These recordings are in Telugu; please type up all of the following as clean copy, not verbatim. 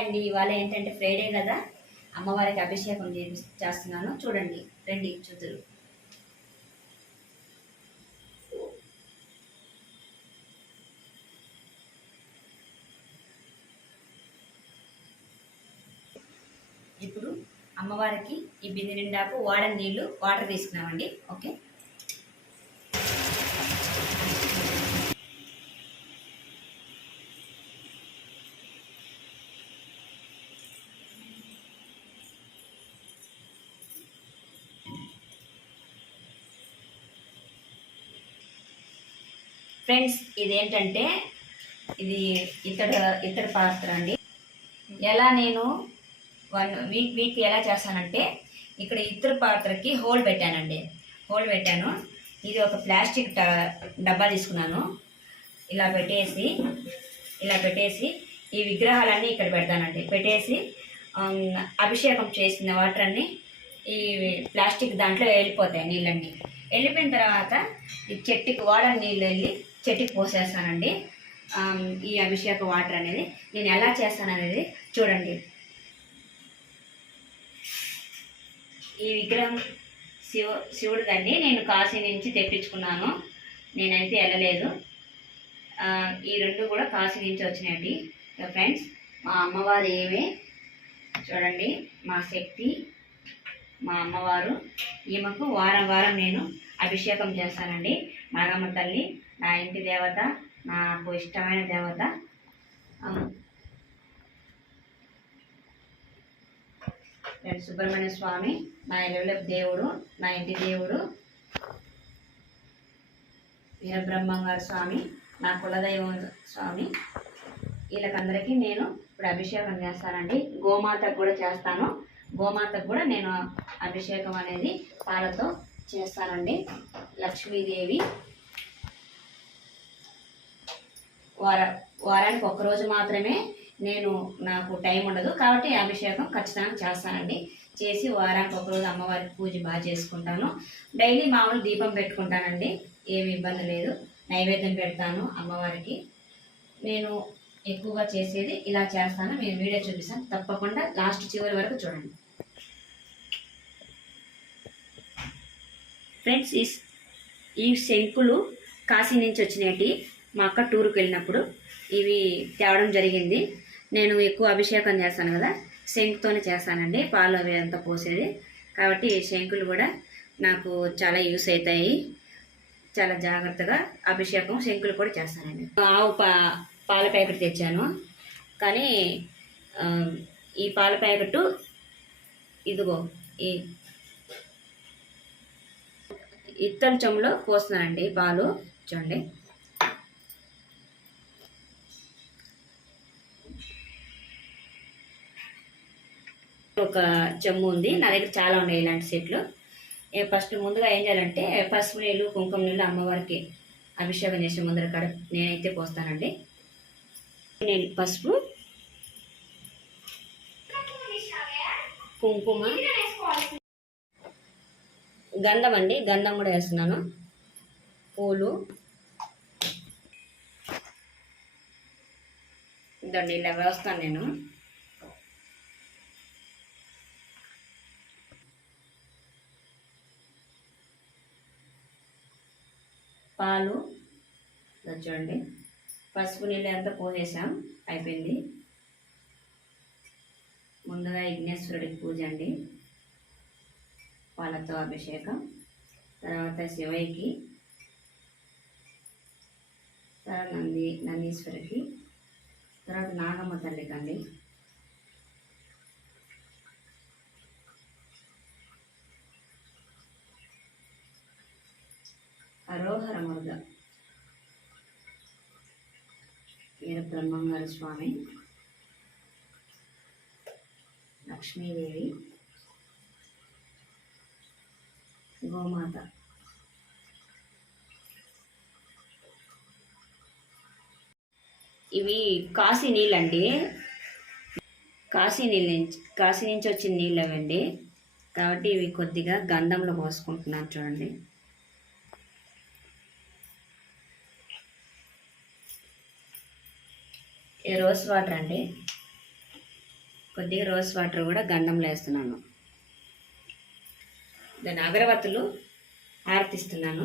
అండి. ఇవాళ ఏంటంటే ఫ్రైడే కదా, అమ్మవారికి అభిషేకం చేస్తున్నాను. చూడండి, రండి చూద్దరు. ఇప్పుడు అమ్మవారికి ఈ బిందె నిండాకు వాటర్ తీసుకున్నామండి. ఓకే, ఫ్రెండ్స్, ఇదేంటంటే ఇది ఇతడి పాత్ర అండి. ఎలా నేను వీక్ ఎలా చేస్తానంటే, ఇక్కడ ఇతర పాత్రకి హోల్ పెట్టాను. ఇది ఒక ప్లాస్టిక్ డబ్బా తీసుకున్నాను. ఇలా పెట్టేసి ఈ విగ్రహాలన్నీ ఇక్కడ పెడతానండి. పెట్టేసి అభిషేకం చేసిన వాటర్ అన్నీ ఈ ప్లాస్టిక్ దాంట్లో వెళ్ళిపోతాయి. నీళ్ళన్నీ వెళ్ళిపోయిన తర్వాత ఈ చెట్టుకి నీళ్ళు వెళ్ళి చెట్టుకి పోసేస్తానండి. ఈ అభిషేక వాటర్ అనేది నేను ఎలా చేస్తాననేది చూడండి. ఈ విగ్రహం శివుడిదండి. నేను కాశీ నుంచి తెప్పించుకున్నాను. నేనైతే వెళ్ళలేదు. ఈ రెండు కూడా కాశీ నుంచి వచ్చినాయండి. ఫ్రెండ్స్, మా అమ్మవారు ఏవే చూడండి, మా శక్తి, మా అమ్మవారు. ఈమెకు వారం నేను అభిషేకం చేస్తానండి. నాగమ్మ తల్లి నా ఇంటి దేవత, నాకు ఇష్టమైన దేవత. సుబ్రహ్మణ్య స్వామి నా ఇళ్ళ దేవుడు, నా ఇంటి దేవుడు. వీరబ్రహ్మంగారు స్వామి నా కులదైవం స్వామి. వీళ్ళకందరికీ నేను ఇప్పుడు అభిషేకం చేస్తానండి. గోమాతకు కూడా చేస్తాను. గోమాతకు కూడా నేను అభిషేకం అనేది పాలతో చేస్తానండి. లక్ష్మీదేవి వారానికి ఒక్కరోజు మాత్రమే నాకు టైం ఉండదు కాబట్టి అభిషేకం ఖచ్చితంగా చేస్తానండి. చేసి వారానికి ఒకరోజు అమ్మవారికి పూజ బాగా చేసుకుంటాను. డైలీ మామూలు దీపం పెట్టుకుంటానండి. ఏమి ఇబ్బంది లేదు. నైవేద్యం పెడతాను అమ్మవారికి. నేను ఎక్కువగా చేసేది ఇలా చేస్తాను. మీరు వీడియో చూపిస్తాను, తప్పకుండా లాస్ట్ చివరి వరకు చూడండి. ఫ్రెండ్స్, ఈ శంకులు కాశీ నుంచి వచ్చినవి. మా అక్క టూర్కి వెళ్ళినప్పుడు ఇవి తేవడం జరిగింది. నేను ఎక్కువ అభిషేకం చేస్తాను కదా, శంకుతోనే చేస్తానండి. పాలు అవి అంతా పోసేది కాబట్టి శంకులు కూడా నాకు చాలా యూస్ అవుతాయి. చాలా జాగ్రత్తగా అభిషేకం శంకులు కూడా చేస్తానండి. ఆవు పాల ప్యాకెట్ తెచ్చాను, కానీ ఈ పాల ప్యాకెట్ ఇదిగో ఈ ఇత్తడి చెంబులో పోస్తున్నానండి పాలు. చూడండి, ఒక చెంబు ఉంది. నా దగ్గర చాలా ఉన్నాయి ఇలాంటి సెట్లు. ఫస్ట్ ముందుగా ఏం చేయాలంటే పసుపు నీళ్ళు, కుంకుమ నీళ్ళు అమ్మవారికి అభిషేకం చేసే ముందర కాడ నేనైతే పోస్తానండి. నేను పసుపు, కుంకుమ, గంధం అండి, గంధం కూడా వేస్తున్నాను. పూలు ఇదండి, ఇలా వేస్తాను నేను. పాలు చూడండి, పసుపు నీళ్ళు అంతా పోసేసాం, అయిపోయింది. ముందుగా విఘ్నేశ్వరుడికి పూజ అండి, పాలతో అభిషేకం. తర్వాత శివయ్యకి, తర్వాత నందీశ్వరికి, తర్వాత నాగమ్మ తల్లికి అండి. అరోహర మురుగ వీరబ్రహ్మంగారు స్వామి, లక్ష్మీదేవి, గోమాత. ఇవి కాశీ నీళ్ళండి, కాశీ నుంచి వచ్చిన నీళ్ళు అవండి. కాబట్టి ఇవి కొద్దిగా గంధంలో పోసుకుంటున్నాను. చూడండి, ఈ రోజ్ వాటర్ అండి. కొద్దిగా రోజ్ వాటర్ కూడా గంధంలో వేస్తున్నాను. దాని అగరవత్తులు ఆరతిస్తున్నాను.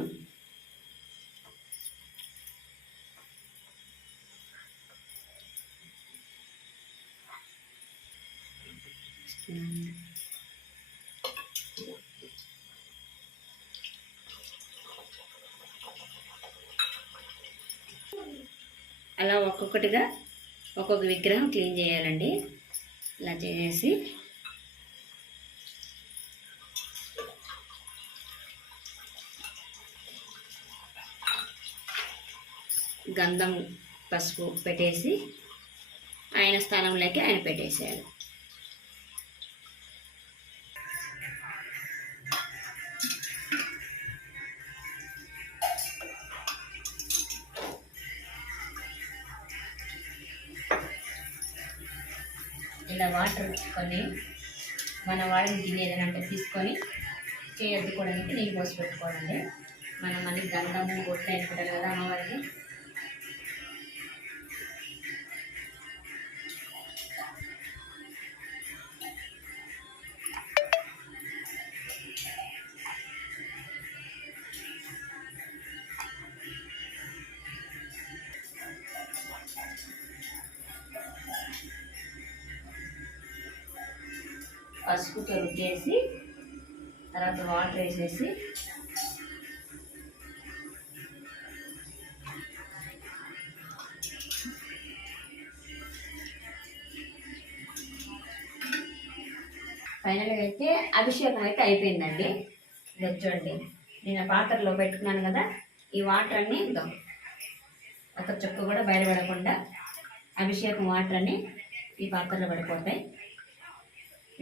అలా ఒక్కొక్కటిగా ఒక్కొక్క విగ్రహం క్లీన్ చేయాలండి. ఇలా చేసి గంధం పసుపు పెట్టేసి ఆయన స్థానంలోకి ఆయన పెట్టేసేయాలి. ఇలా వాటర్ కొన్ని మన వాడిని తినేదనంటే తీసుకొని చేయద్దుకోవడానికి నీళ్ళు పోసి పెట్టుకోవాలండి. మనం మళ్ళీ గంధము బొట్లు వేసుకుంటారు కదా అమ్మవారికి. పసుపుతో రుద్దేసి తర్వాత వాటర్ వేసేసి ఫైనల్గా అయితే అభిషేకం అయితే అయిపోయిందండి. ఇది చూడండి, నేను పాత్రలో పెట్టుకున్నాను కదా, ఈ వాటర్ అన్నీ ఒక చుక్క కూడా బయటపడకుండా అభిషేకం వాటర్ అన్నీ ఈ పాత్రలో పడిపోతాయి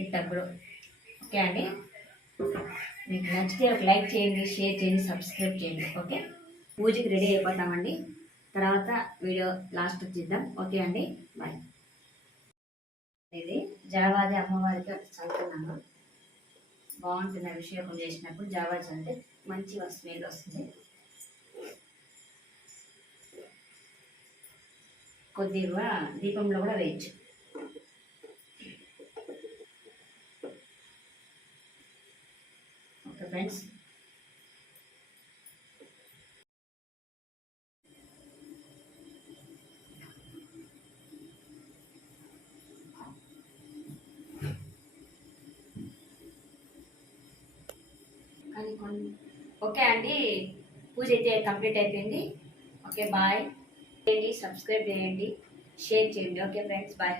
ఇట్టప్పుడు. ఓకే అండి, మీకు నచ్చితే ఒక లైక్ చేయండి, షేర్ చేయండి, సబ్స్క్రైబ్ చేయండి. ఓకే, పూజకి రెడీ అయిపోతామండి. తర్వాత వీడియో లాస్ట్ చూద్దాం. ఓకే అండి, బాయ్. ఇది జావాది అమ్మవారికి చదువుతున్నాను. బాగుంటుంది అభిషేకం చేసినప్పుడు జావా చదివితే మంచి స్మెల్ వస్తుంది. కొద్దిగా దీపంలో కూడా వేయచ్చు. ఓకే ఫ్రెండ్స్, ఓకే అండి, పూజ అయితే కంప్లీట్ అయిపోయింది. Okay bye. చేయండి, సబ్స్క్రైబ్ చేయండి, షేర్ చేయండి. Okay friends, bye.